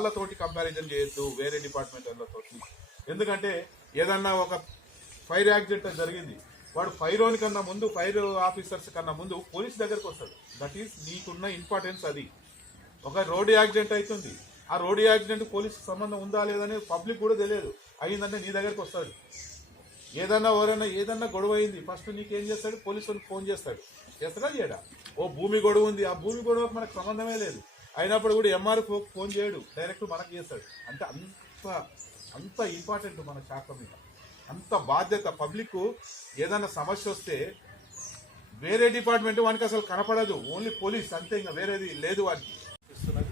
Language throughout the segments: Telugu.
వాళ్ళతోటి కంపారిజన్ చేయొద్దు వేరే డిపార్ట్మెంట్ డిపార్ట్మెంట్లతోటి ఎందుకంటే ఏదన్నా ఒక ఫైర్ యాక్సిడెంట్ జరిగింది వాడు ఫైరోని కన్నా ముందు ఫైర్ ఆఫీసర్స్ కన్నా ముందు పోలీస్ దగ్గరకు వస్తాడు. దట్ ఈస్ నీకున్న ఇంపార్టెన్స్ అది. ఒక రోడ్డు యాక్సిడెంట్ అవుతుంది ఆ రోడ్డు యాక్సిడెంట్ పోలీస్ సంబంధం ఉందా లేదని పబ్లిక్ కూడా తెలియదు. అయిందంటే నీ దగ్గరకు వస్తాడు. ఏదన్నా ఎవరైనా ఏదన్నా గొడవ అయింది ఫస్ట్ నీకేం చేస్తాడు? పోలీసు వాళ్ళకి ఫోన్ చేస్తాడు. చేస్తాడా? చేయడా? ఓ భూమి గొడవ ఉంది. ఆ భూమి గొడవకు మనకు సంబంధమే లేదు. అయినప్పుడు కూడా ఎంఆర్ ఫోన్ చేయడు. డైరెక్ట్ మనకు చేస్తాడు. అంటే అంత అంత ఇంపార్టెంట్ మన శాఖ మీద. అంత బాధ్యత పబ్లిక్ ఏదైనా సమస్య వస్తే వేరే డిపార్ట్మెంట్ వానికి అసలు కనపడదు. ఓన్లీ పోలీస్ అంతే ఇంకా వేరేది లేదు వానికి. ఇస్తున్నది.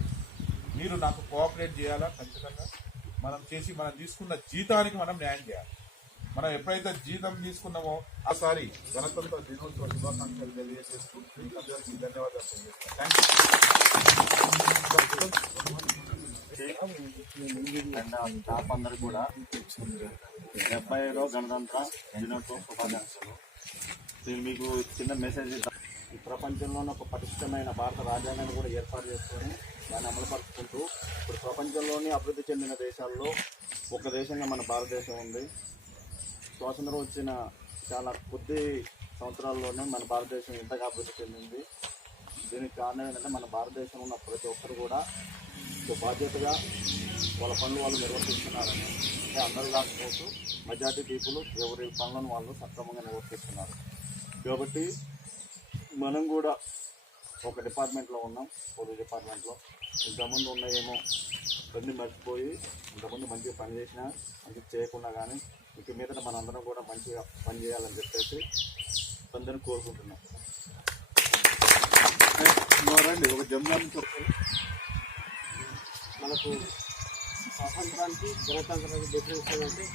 మీరు నాకు కోఆపరేట్ చేయాలా? ఖచ్చితంగా. మనం చేసి మనం తీసుకున్న జీతానికి మనం న్యాయం చేయాలి. మనం ఎప్పుడైతే జీతం తీసుకున్నామో ఆసారి గణతంత్ర దినోత్సవ శుభాకాంక్షలు తెలియజేస్తూ అందరికీ ధన్యవాదాలు స్టాఫ్ కూడా డెబ్బై ఏడో గణతంత్ర దినోత్సవ శుభాకాంక్షలు. నేను మీకు చిన్న మెసేజ్ ఈ ప్రపంచంలోనే ఒక పటిష్టమైన భారత రాజ్యాంగాన్ని కూడా ఏర్పాటు చేసుకొని దాన్ని అమలుపరుచుకుంటూ ఇప్పుడు ప్రపంచంలోని అభివృద్ధి చెందిన దేశాల్లో ఒక దేశంగా మన భారతదేశం ఉంది. స్వాతంత్రం వచ్చిన చాలా కొద్ది సంవత్సరాల్లోనే మన భారతదేశం ఎంతగా అభివృద్ధి చెందింది. దీనికి కారణం ఏంటంటే మన భారతదేశంలో ఉన్న ప్రతి ఒక్కరు కూడా బాధ్యతగా వాళ్ళ పనులు వాళ్ళు నిర్వర్తిస్తున్నారని. అంటే అందరూ కాకపోవచ్చు మెజార్టీ పీపుల్ ఎవరి పనులను వాళ్ళు సక్రమంగా నిర్వర్తిస్తున్నారు. కాబట్టి మనం కూడా ఒక డిపార్ట్మెంట్లో ఉన్నాం పోలీస్ డిపార్ట్మెంట్లో ఇంతకుముందు ఉన్నాయేమో ఇవన్నీ మర్చిపోయి ఇంతకుముందు మంచిగా పని చేసినా మంచిగా చేయకుండా కానీ ఇక మీద మనందరం కూడా మంచిగా పని చేయాలని చెప్పేసి అందరిని కోరుకుంటున్నాం. రండి ఒక జమ్లా నుంచి ఒకసారి. మనకు స్వాతంత్రానికి గణతంత్రానికి డిఫరెన్స్ ఏంటంటే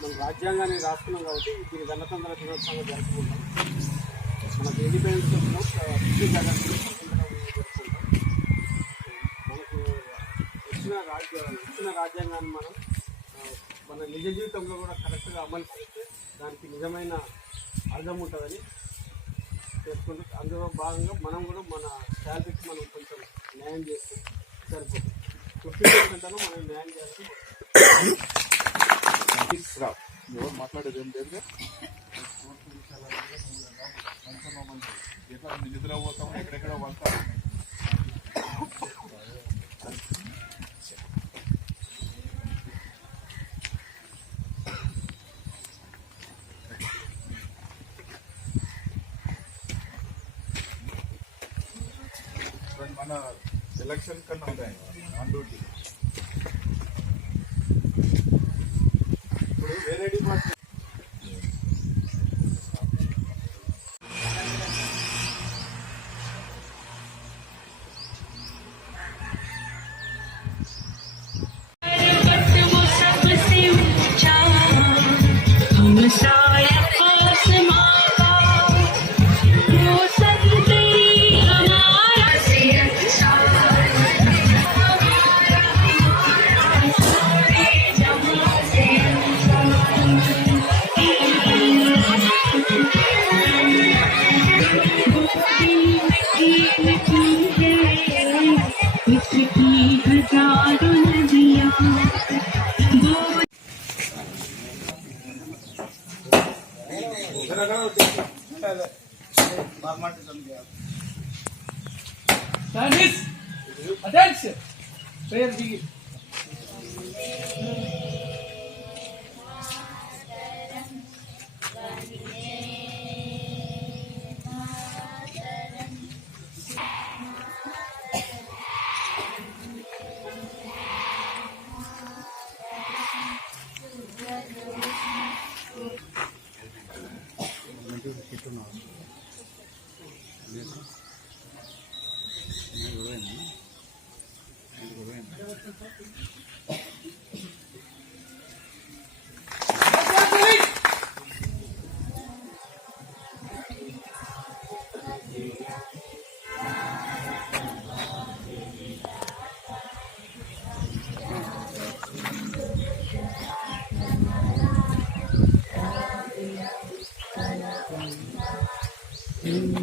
మన రాజ్యాంగాన్ని రాసుకున్నాం కాబట్టి దీన్ని గణతంత్ర దినోత్సవంగా జరుపుకుంటాం. మనకు ఇండిపెండెన్స్ మనకు ఇచ్చిన రాజ్య ఇచ్చిన రాజ్యాంగాన్ని మనం మన నిజ జీవితంలో కూడా కరెక్ట్గా అమలు చేస్తే దానికి నిజమైన అర్థం ఉంటుందని చేసుకుంటూ అందులో భాగంగా మనం కూడా మన శాలరీకి మనం కొంచెం న్యాయం చేస్తే సరిపోతుంది. ఫిఫ్టీ పర్సెంట్ మనం న్యాయం చేస్తే రావు ఎవరు మాట్లాడేది ఏం లేదు ఎట్లా నిద్ర పోతాం ఎక్కడెక్కడ వస్తాం एक्शन करना होता है। हाँ,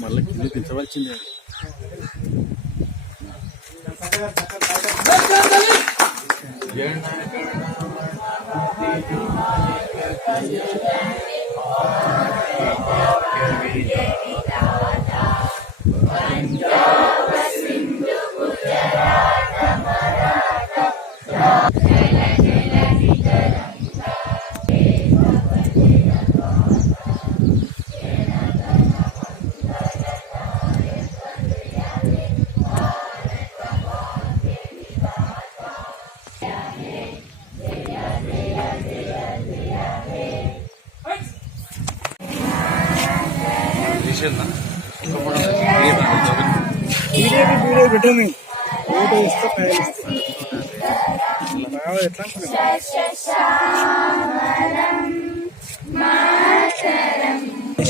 మళ్ళీ కింద పిలిచవలసిందే జయ నాయకుడు Panja బేబీ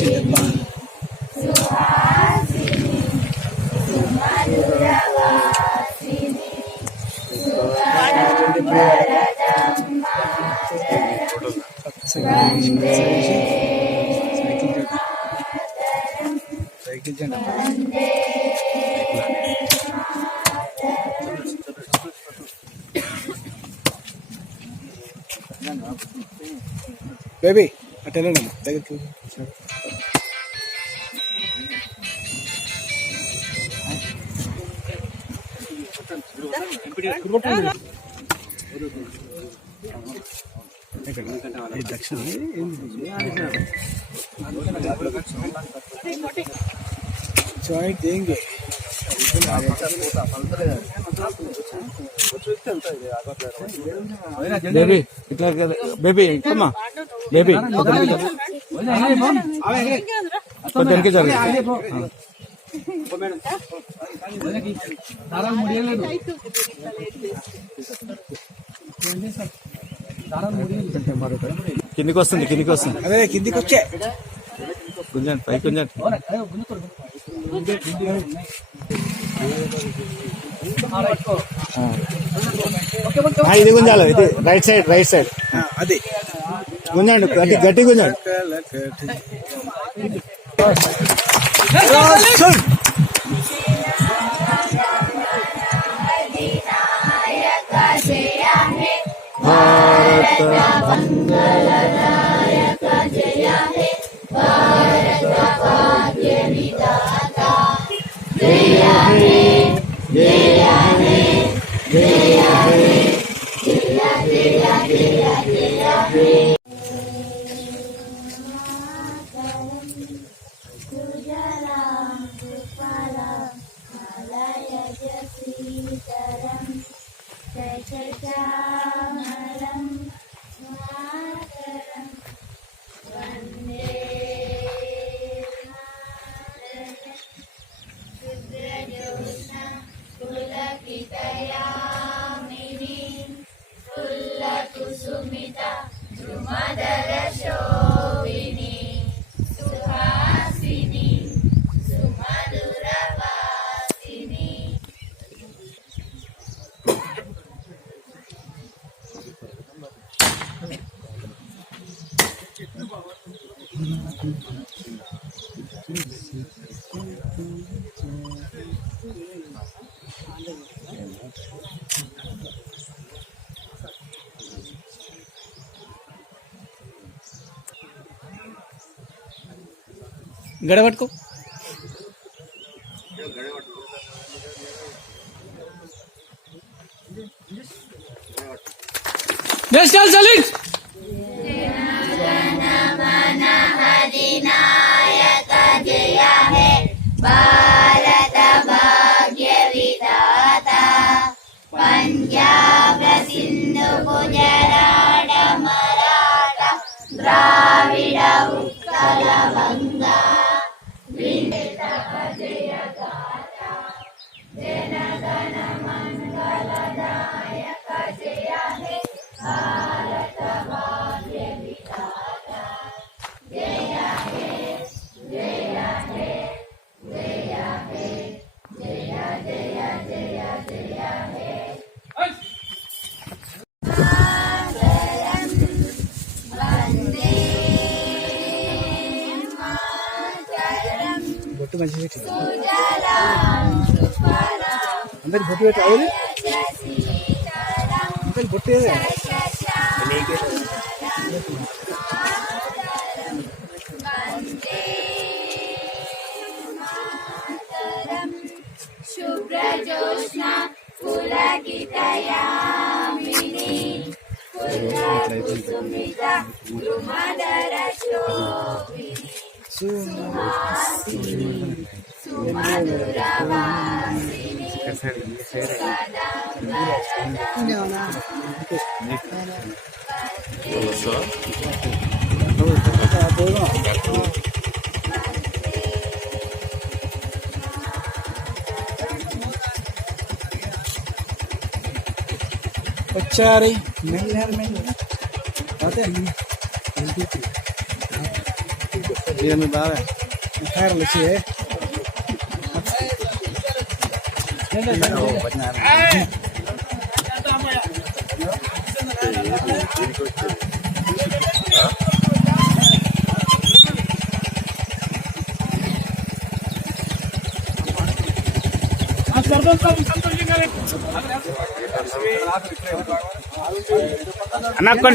అటు వెళ్ళండి దగ్గరికి ఈ దక్షిణ జాయింట్ దేంగే బేబీ ఇట్లా బేబీ ఇక్కమ్మా బేబీ కొంచెం జరగదు కిందికి వస్తుంది కిందికి వస్తుంది. అదే కిందికి వచ్చే. కొంచెం పైకి కొంచెం ఇది గుంజాలి ఇది రైట్ సైడ్ రైట్ సైడ్ అది. గుంజండి గట్టి గట్టి గుంజండి. శ్రీకరం गड़बड़ को? Tayabandi. দেখতে পাচ্ছি ঠিক আমাদের ভোট হয়ে টাইল আমাদের ভোট হয়ে শুভ্রজ্যোৎস্না পুলকিতয়ামিনী পুলকুসুমিতা কুমাদরা শোভিনী వచ్చారి మెల్లర్ మెల్లర్ అదే ये में बार है खैर लची है అన్న ఒక్క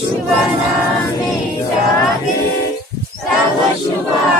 Shubha Nami Jagi Shubha Shubha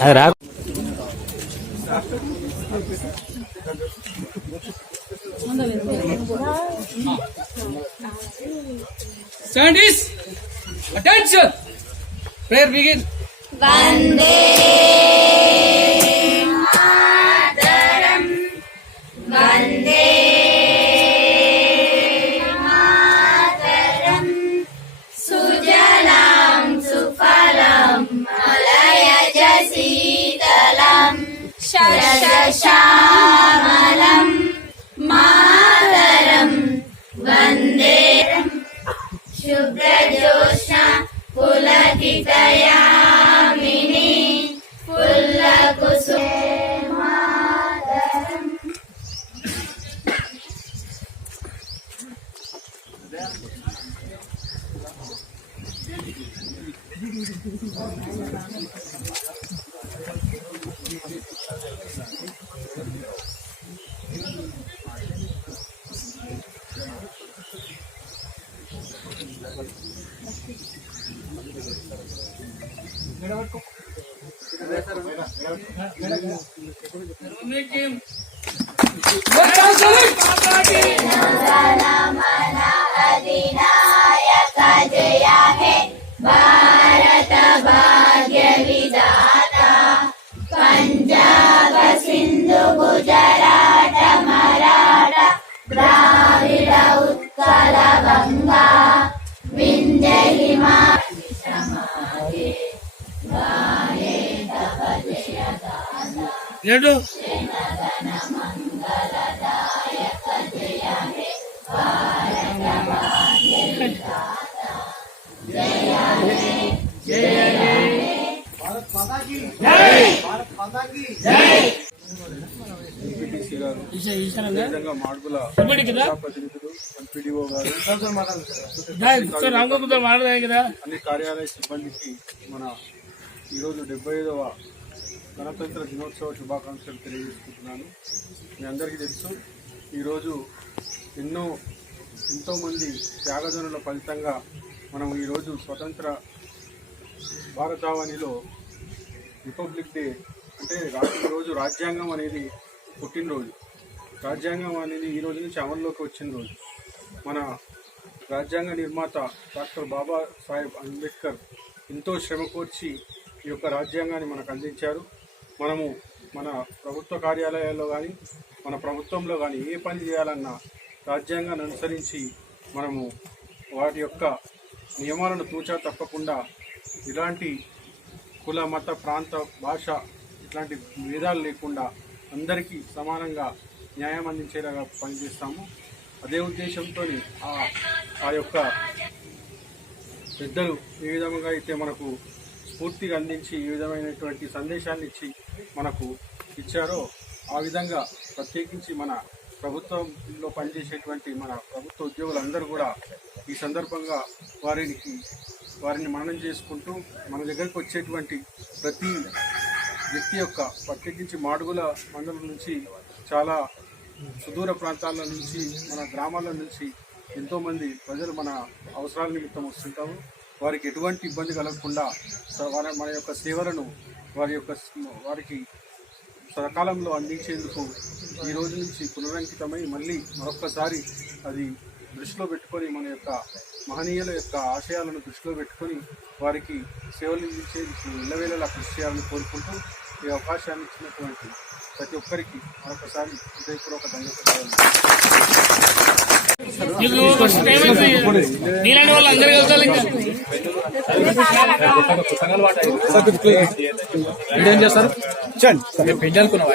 అది రా Standis, attention. Prayer begin. Vande. 何? ఏడు ఎంపీటీసీ గారు అదేవిధంగా మాడుగుల ప్రతినిధులు ఎంపీడీఓ గారు కదా అన్ని కార్యాలయ సిబ్బందికి మన ఈరోజు డెబ్బై ఐదవ గణతంత్ర దినోత్సవ శుభాకాంక్షలు తెలియజేసుకుంటున్నాను. మీ అందరికీ తెలుసు ఈరోజు ఎన్నో ఎంతోమంది త్యాగదనుల ఫలితంగా మనం ఈరోజు స్వతంత్ర భారతావనిలో రిపబ్లిక్ డే అంటే రోజు రాజ్యాంగం అనేది పుట్టినరోజు. రాజ్యాంగం అనేది ఈ రోజు నుంచి అమల్లోకి వచ్చిన రోజు. మన రాజ్యాంగ నిర్మాత డాక్టర్ బాబా సాహెబ్ అంబేద్కర్ ఎంతో శ్రమ కోర్చి ఈ యొక్క రాజ్యాంగాన్ని మనకు అందించారు. మనము మన ప్రభుత్వ కార్యాలయాల్లో కానీ మన ప్రభుత్వంలో కానీ ఏ పని చేయాలన్నా రాజ్యాంగాన్ని అనుసరించి మనము వాటి యొక్క నియమాలను తూచా తప్పకుండా ఇలాంటి కుల మత ప్రాంత భాష ఇట్లాంటి భేదాలు లేకుండా అందరికీ సమానంగా న్యాయం అందించేలాగా పనిచేస్తాము. అదే ఉద్దేశంతో ఆ ఆ యొక్క పెద్దలు ఏ విధంగా అయితే మనకు స్ఫూర్తిగా అందించి ఈ విధమైనటువంటి సందేశాన్ని ఇచ్చి మనకు ఇచ్చారో ఆ విధంగా ప్రత్యేకించి మన ప్రభుత్వంలో పనిచేసేటువంటి మన ప్రభుత్వ ఉద్యోగులందరూ కూడా ఈ సందర్భంగా వారికి వారిని మననం చేసుకుంటూ మన దగ్గరకు వచ్చేటువంటి ప్రతి వ్యక్తి యొక్క ప్రత్యేకించి మాడుగుల మండలం నుంచి చాలా సుదూర ప్రాంతాల నుంచి మన గ్రామాల నుంచి ఎంతోమంది ప్రజలు మన అవసరాల నిమిత్తం వస్తుంటారు. వారికి ఎటువంటి ఇబ్బంది కలగకుండా వారి మన యొక్క సేవలను వారి యొక్క వారికి సకాలంలో అందించేందుకు ఈ రోజు నుంచి పునరంకితమై మళ్ళీ మరొక్కసారి అది దృష్టిలో పెట్టుకొని మన యొక్క మహనీయుల యొక్క ఆశయాలను దృష్టిలో పెట్టుకొని వారికి సేవలు అందించేందుకు ఇళ్ళవేళలా కృషి చేయాలని కోరుకుంటూ ఈ అవకాశాన్ని ఇచ్చినటువంటి ప్రతి ఒక్కరికి మరొకసారి హృదయపూర్వక చేస్తారు?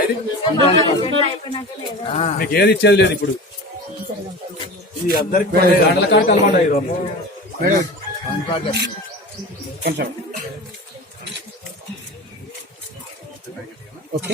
ఇది? మీకు ఏది ఇచ్చేది లేదు ఇప్పుడు. ఇది అందరికి గంటల కాడికి అనమాట ఇది కొంచెం. ఓకే.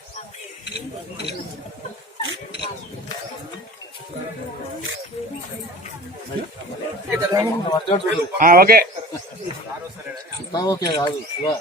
ఓకే. ఓకే కాదు ఆ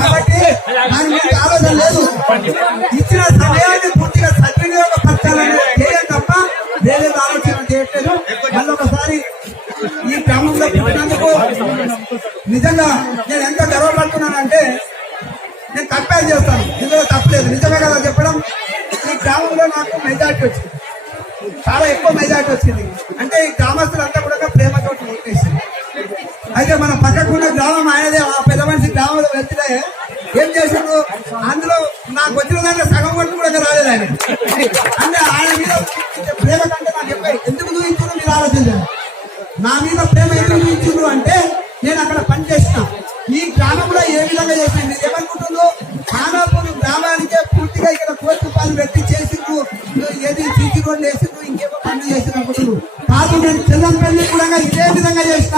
కాబట్టి దాని గురించి ఆలోచన లేదు ఇచ్చిన సమయాన్ని పూర్తిగా సద్వినియోగపరచాలనే ధ్యేయం తప్ప వేరే ఆలోచన చేయట్లేదు మళ్ళీ ఒకసారి ఈ గ్రామంలో పుట్టినందుకు నిజంగా నేను ఎంత గర్వపడుతున్నానంటే నేను కంపేర్ చేస్తాను ఇందులో తప్పలేదు నిజమే కదా చెప్పడం ఈ గ్రామంలో నాకు మెజార్టీ వచ్చింది చాలా ఎక్కువ మెజార్టీ వచ్చింది అంటే ఈ గ్రామస్తులంతా కూడా ప్రేమతో అయితే మన పక్కకున్న గ్రామం ఆయనదే ఆ పెద్ద మనిషి గ్రామంలో వెళ్తే ఏం చేసిండు? అందులో నాకు వచ్చిన దాంట్లో సగం కొట్టు కూడా రాలేదు ఆయన. అంటే ఆయన మీద ప్రేమ కంటే నాకు చెప్పారు ఎందుకు చూపించారు మీరు ఆలోచించారు నా మీద ప్రేమ ఎందుకు చూపించారు అంటే నేను అక్కడ పని పనిచేసిన ఈ గ్రామంలో ఏ విధంగా చేసిన మీరు ఏమనుకుంటున్నారు? ఖానాపూర్ గ్రామానికే పూర్తిగా ఇక్కడ కోర్టు పాలు పెట్టి చేసిండ్రు ఏది సీసీ రోడ్లు ఇంకేమో పనులు చేసిన అనుకుంటున్నాను కాదు నేను చెల్లంపల్లి కూడా ఇదే విధంగా చేసిన.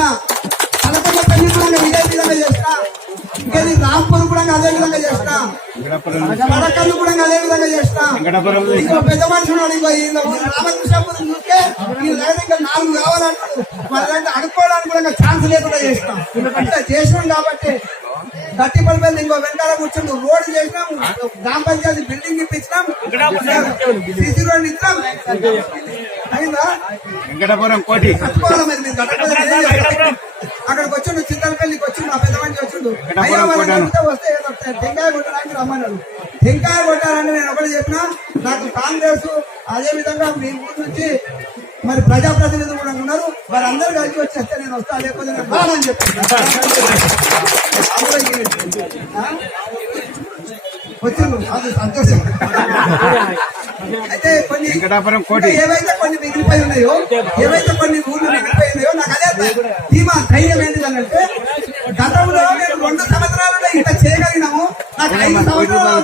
చేసిన కూడా అదే విధంగా చేసిన ఇంకో పెద్ద మనిషి ఉన్నాడు ఇంకో ఈ రామకృష్ణపురం చూస్తే ఇంకా నాలుగు కావాలంటాడు. వాళ్ళ దగ్గర అడుక్కోవడానికి కూడా ఛాన్స్ లేకుండా చేసినాం అంటే చేసినాం కాబట్టి గట్టి పడిపోయింది ఇంకో వెనకాల కూర్చుండు. రోడ్ చేసినాం గ్రామ పంచాయతీ బిల్డింగ్ ఇప్పించినాం. సీసీ రోడ్ ఇచ్చినాం. అయిందా? వెంకటపురం కోటి? అక్కడికి వచ్చిండు వచ్చిండు అయ్యా వాళ్ళని అడిగితే వస్తే టెంకాయ కొట్టడానికి రమ్మన్నాడు. టెంకాయ కొట్టాలని నేను ఒకటి చెప్పిన నాకు కాంగ్రెస్ అదే విధంగా మీ ఊరు నుంచి మరి ప్రజాప్రతినిధులు కూడా ఉన్నారు. వారందరూ కలిసి వచ్చేస్తే నేను వస్తా లేకపోతే నేను రానని చెప్పాను. వచ్చిండు అది సంతోషం. అయితే కొన్ని ఏవైతే కొన్ని మిగిలిపోయి ఉన్నాయో ఏవైతే కొన్ని ఊర్లు మిగిలిపోయి ఉన్నాయో నాకు అదే ధీమా ధైర్యం ఏంటిదనంటే గతంలో రెండు సంవత్సరాలలో ఇంత చేయగలిగినాము. నాకు ఐదు సంవత్సరాలు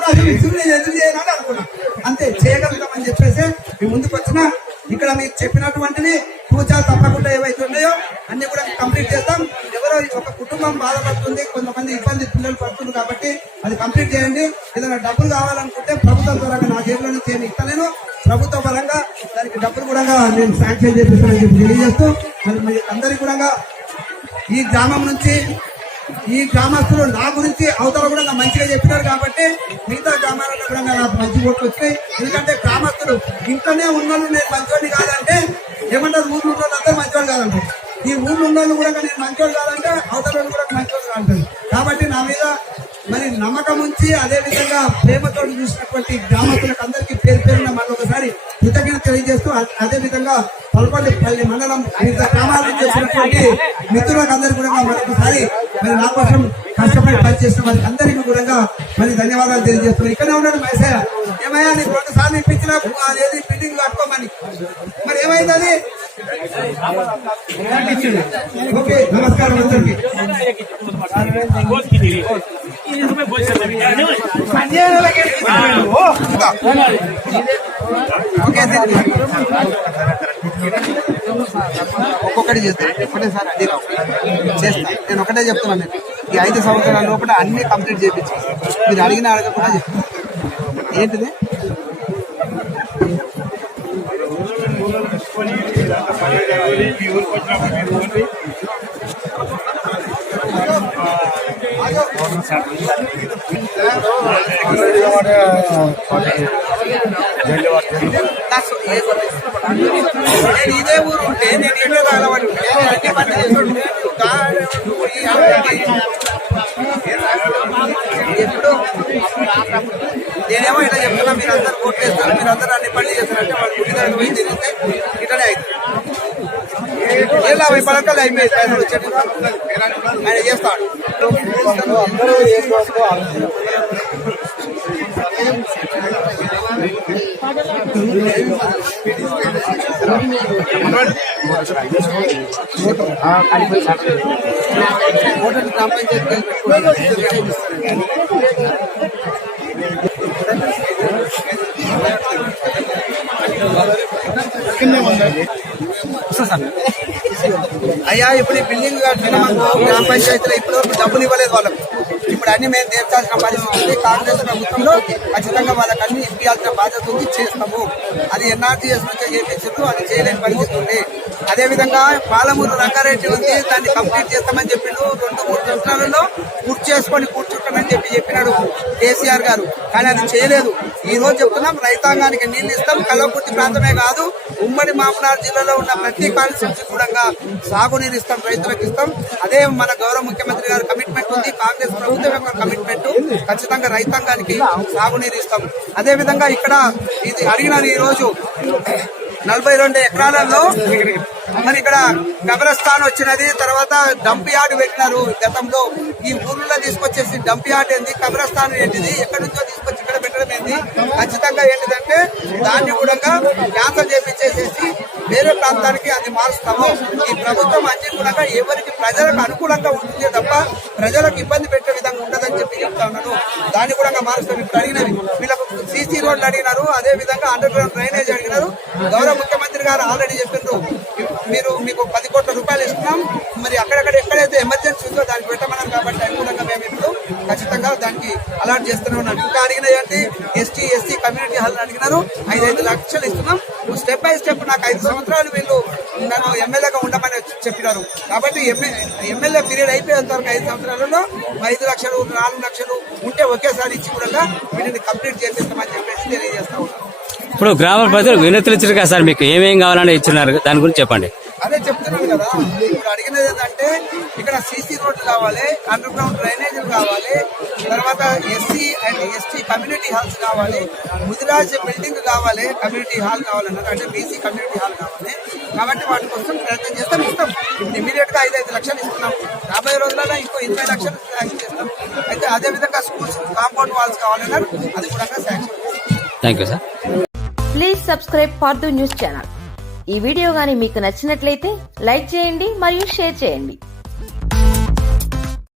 నేను ఎందుకు చేయను అనుకున్నా. అంతే చేయగలుగుతామని చెప్పేసి మీ ముందుకు వచ్చిన ఇక్కడ మీకు చెప్పినటువంటివి సూచనలు తప్పకుండా ఏవైతే ఉన్నాయో అన్ని కూడా కంప్లీట్ చేస్తాం ఎవరో ఒక కుటుంబం బాధపడుతుంది కొంతమంది ఇబ్బంది పిల్లలు పడుతుంది కాబట్టి అది కంప్లీట్ చేయండి. ఏదైనా డబ్బులు కావాలనుకుంటే ప్రభుత్వం ద్వారా నా జేబులో నుంచి ఏమి ఇస్తలేను. ప్రభుత్వ పరంగా దానికి డబ్బులు కూడా నేను శాంక్షన్ చేపిస్తానని చెప్పి తెలియజేస్తూ మరి మీ అందరికీ కూడా ఈ గ్రామం నుంచి ఈ గ్రామస్తులు నా గురించి అవతల కూడా నా మంచిగా చెప్పినారు కాబట్టి మిగతా గ్రామాలలో కూడా నాకు మంచి ఓట్లు వచ్చినాయి ఎందుకంటే గ్రామస్తులు ఇంట్లోనే ఉన్నోళ్ళు నేను మంచివాడిని కాదంటే ఏమంటారు? ఊళ్ళో ఉన్న అందరూ మంచివాడు కాదంటే ఈ ఊళ్ళో ఉన్న వాళ్ళు కూడా నేను మంచివాడు కాదంటే అవతల కూడా మంచివాడు కాదంటారు. కాబట్టి నా మీద మరి నమ్మకం ఉంచి అదే విధంగా ప్రేమతో చూసినటువంటి గ్రామస్తులకు తెలియజేస్తూ అ- అదే విధంగా పల్లి మండలం వివిధ గ్రామాల నుంచి వచ్చినటువంటి మిత్రులకు అందరికీ కూడా మరొకసారి మరి నా కోసం కష్టపడి పనిచేసిన వారికి అందరికీ కూడా మరి ధన్యవాదాలు తెలియజేస్తున్నాను. ఇక్కడే ఉన్నాడు మేసయ్య ఏమయ్యా నీకు రెండు సార్లు ఇప్పించిన అదేది బిల్డింగ్ కట్టుకోమని మరి ఏమైంది అది? ఓకే నమస్కారం అందరికీ. ఒక్కొక్కటి చేస్తా ఒకటేసారి అది చేస్తా. నేను ఒకటే చెప్తున్నాను మీకు. ఈ ఐదు సంవత్సరాల లోపల అన్ని కంప్లీట్ చేయించి మీరు అడిగిన అడగకుండా చెప్తాను ఏంటిది? నేను ఇదే ఊరు ఉంటే నేను ఇల్లు కావాలంటే అన్ని పనులు ఎప్పుడు నేనేమో ఇలా చెప్తున్నా మీరు అందరు ఓట్ మీరు అందరూ అన్ని పనులు చేస్తారంటే వాళ్ళు గుడి దగ్గర పోయి తిరిగితే ఇట్లనే అవుతుంది. ఏలా అవి పడకలు అయిపోయి పైసలు వచ్చేట్టు ఆయన చేస్తాడు. అందరూ ఓటర్ గ్రామ పంచాయతీ అయ్యా ఇప్పుడు ఈ బిల్డింగ్ కట్టిన గ్రామ పంచాయతీలో ఇప్పుడు డబ్బులు ఇవ్వలేదు వాళ్ళకు. ఇప్పుడు అన్ని మేము తీర్చాల్సిన పరిస్థితి ఉంది కాంగ్రెస్ ప్రభుత్వంలో ఖచ్చితంగా వాళ్ళకి అన్ని ఇప్పించాల్సిన బాధ్యత ఉంది. చేస్తాము. అది ఎన్ఆర్జీఎస్ నుంచి చేపించారు. అది చేయలేని పరిస్థితి ఉంది. అదేవిధంగా పాలమూరు రంగారెడ్డి ఉంది దాన్ని కంప్లీట్ చేస్తామని చెప్పిండు రెండు మూడు సంవత్సరాలలో పూర్తి చేసుకొని కూర్చుంటామని చెప్పి చెప్పినాడు కేసీఆర్ గారు. కానీ అది చేయలేదు. ఈ రోజు చెప్తున్నాం రైతాంగానికి నీళ్ళు ఇస్తాం. కలవకుర్తి ప్రాంతమే కాదు ఉమ్మడి మామనాడు జిల్లాలో ఉన్న ప్రతి కాన్స్టిట్యూన్సీ కూడా సాగునీరు ఇస్తాం రైతులకు ఇస్తాం. అదే మన గౌరవ ముఖ్యమంత్రి గారి కమిట్మెంట్ ఉంది కాంగ్రెస్ ప్రభుత్వం యొక్క కమిట్మెంట్. ఖచ్చితంగా రైతాంగానికి సాగునీరు ఇస్తాం. అదే విధంగా ఇక్కడ ఇది అడిగినారు ఈ రోజు నలభై రెండు ఎకరాలలో. మరి ఇక్కడ కబరస్థాన్ వచ్చినది తర్వాత డంప్ యార్డ్ పెట్టినారు గతంలో. ఈ ఊర్లో తీసుకొచ్చేసి డంప్ యార్డ్ ఏంది కబరస్థాన్ ఏంటిది ఎక్కడి నుంచో తీసుకొచ్చి ఇక్కడ ఖచ్చితంగా ఏంటిదంటే దాన్ని కూడా క్యాన్సల్ చేపించేసేసి వేరే ప్రాంతానికి అది మారుస్తాము. ఈ ప్రభుత్వం అన్ని కూడా ఎవరికి ప్రజలకు అనుకూలంగా ఉంటుంది తప్ప ప్రజలకు ఇబ్బంది పెట్టే విధంగా ఉండదని చెప్పి చెప్తా ఉన్నాను. దాన్ని కూడా మారుస్తాం. ఇప్పుడు అడిగినవి వీళ్ళకు సీసీ రోడ్లు అడిగినారు అదే విధంగా అండర్ గ్రౌండ్ డ్రైనేజ్ అడిగినారు. గౌరవ ముఖ్యమంత్రి గారు ఆల్రెడీ చెప్పిండ్రు మీరు మీకు పది కోట్ల రూపాయలు ఇస్తున్నాం మరి అక్కడక్కడ ఎక్కడైతే ఎమర్జెన్సీ ఉందో దానికి పెట్టమన్నారు కాబట్టి అనుకూలంగా మేము ఇప్పుడు ఖచ్చితంగా దానికి అలాట్ చేస్తూనే ఉన్నాం. ఇంకా అడిగినవి అంటే ఎస్టీ ఎస్సీ కమ్యూనిటీ హాల్ అడిగినారు. ఐదు ఐదు లక్షలు ఇస్తున్నాం. స్టెప్ బై స్టెప్ నాకు ఐదు సంవత్సరాలు వీళ్ళు నన్ను ఎమ్మెల్యేగా ఉండమని చెప్పినారు. కాబట్టి ఎమ్మెల్యే పీరియడ్ అయిపోయేంత వరకు ఐదు సంవత్సరాలలో ఐదు లక్షలు నాలుగు లక్షలు ఉంటే ఒకేసారి ఇచ్చి కూడా వీటిని కంప్లీట్ చేసేస్తామని చెప్పేసి తెలియజేస్తా ఉన్నాను. ఇప్పుడు గ్రామ ప్రజలు వినతులు ఇచ్చారు కదా సార్ మీకు ఏమేం కావాలని ఇచ్చినారు? దాని గురించి చెప్పండి. అదే చెప్తున్నాను కదా. ఇప్పుడు అడిగినది ఏంటంటే ఇక్కడ సీసీ రోడ్లు కావాలి అండర్ గ్రౌండ్ డ్రైనేజీలు కావాలి తర్వాత SC and ST community halls కావాలి. ముదిరాజ్ బిల్డింగ్ కావాలి కమ్యూనిటీ హాల్ కావాలన్నారు. అంటే బీసీ కమ్యూనిటీ హాల్ కావాలి. కాబట్టి వాటి కోసం ప్రయత్నం చేస్తాం. ఇస్తాం. ఇప్పుడు ఇమీడియట్గా ఐదు ఐదు లక్షలు ఇస్తున్నాం. రాబోయే రోజులలో ఇంకో ఇరవై లక్షలు శాంక్షన్ చేస్తాం. అయితే అదే విధంగా స్కూల్స్ కాంపౌండ్ వాల్స్ కావాలన్నారు. అది కూడా sanction thank you sir please subscribe for the news channel ఈ వీడియో గాని మీకు నచ్చినట్లయితే లైక్ చేయండి మరియు షేర్ చేయండి.